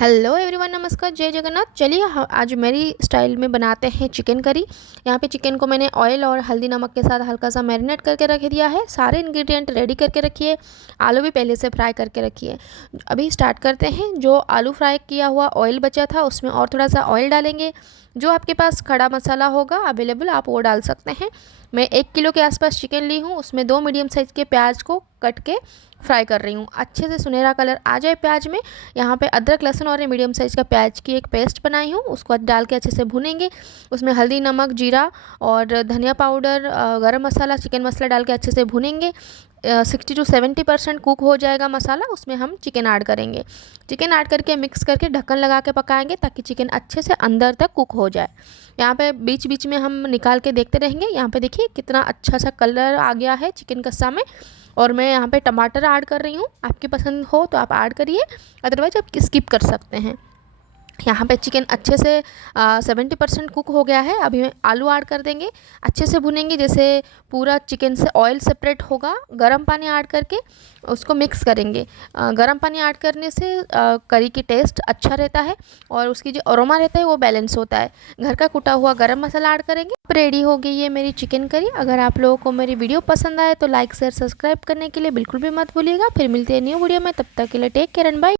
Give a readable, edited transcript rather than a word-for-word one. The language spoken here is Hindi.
हेलो एवरीवन, नमस्कार, जय जगन्नाथ। चलिए आज मेरी स्टाइल में बनाते हैं चिकन करी। यहाँ पे चिकन को मैंने ऑयल और हल्दी नमक के साथ हल्का सा मैरिनेट करके रख दिया है। सारे इंग्रेडिएंट रेडी करके रखिए। आलू भी पहले से फ्राई करके रखिए। अभी स्टार्ट करते हैं। जो आलू फ्राई किया हुआ ऑयल बचा था उसमें और थोड़ा सा ऑयल डालेंगे। जो आपके पास खड़ा मसाला होगा अवेलेबल आप वो डाल सकते हैं। मैं 1 किलो के आसपास चिकन ली हूँ। उसमें 2 मीडियम साइज़ के प्याज को कट के फ्राई कर रही हूँ। अच्छे से सुनहरा कलर आ जाए प्याज में। यहाँ पे अदरक लहसुन और मीडियम साइज़ का प्याज की एक पेस्ट बनाई हूँ, उसको डाल के अच्छे से भुनेंगे। उसमें हल्दी नमक जीरा और धनिया पाउडर गरम मसाला चिकन मसाला डाल के अच्छे से भुनेंगे। 60 to 70% कुक हो जाएगा मसाला, उसमें हम चिकन ऐड करेंगे। चिकन ऐड करके मिक्स करके ढक्कन लगा के पकाएंगे ताकि चिकन अच्छे से अंदर तक कुक हो जाए। यहाँ पे बीच बीच में हम निकाल के देखते रहेंगे। यहाँ पे देखिए कितना अच्छा सा कलर आ गया है चिकन कस्सा में। और मैं यहाँ पे टमाटर ऐड कर रही हूँ, आपकी पसंद हो तो आप ऐड करिए, अदरवाइज आप स्किप कर सकते हैं। यहाँ पे चिकन अच्छे से 70% कुक हो गया है। अभी मैं आलू ऐड कर देंगे, अच्छे से भुनेंगे जैसे पूरा चिकन से ऑयल सेपरेट होगा। गर्म पानी ऐड करके उसको मिक्स करेंगे। गर्म पानी ऐड करने से करी की टेस्ट अच्छा रहता है और उसकी जो अरोमा रहता है वो बैलेंस होता है। घर का कुटा हुआ गरम मसाला ऐड करेंगे। अब रेडी हो गई है मेरी चिकन करी। अगर आप लोगों को मेरी वीडियो पसंद आए तो लाइक शेयर सब्सक्राइब करने के लिए बिल्कुल भी मत भूलिएगा। फिर मिलते हैं न्यू वीडियो में, तब तक के लिए टेक केयर एंड बाय।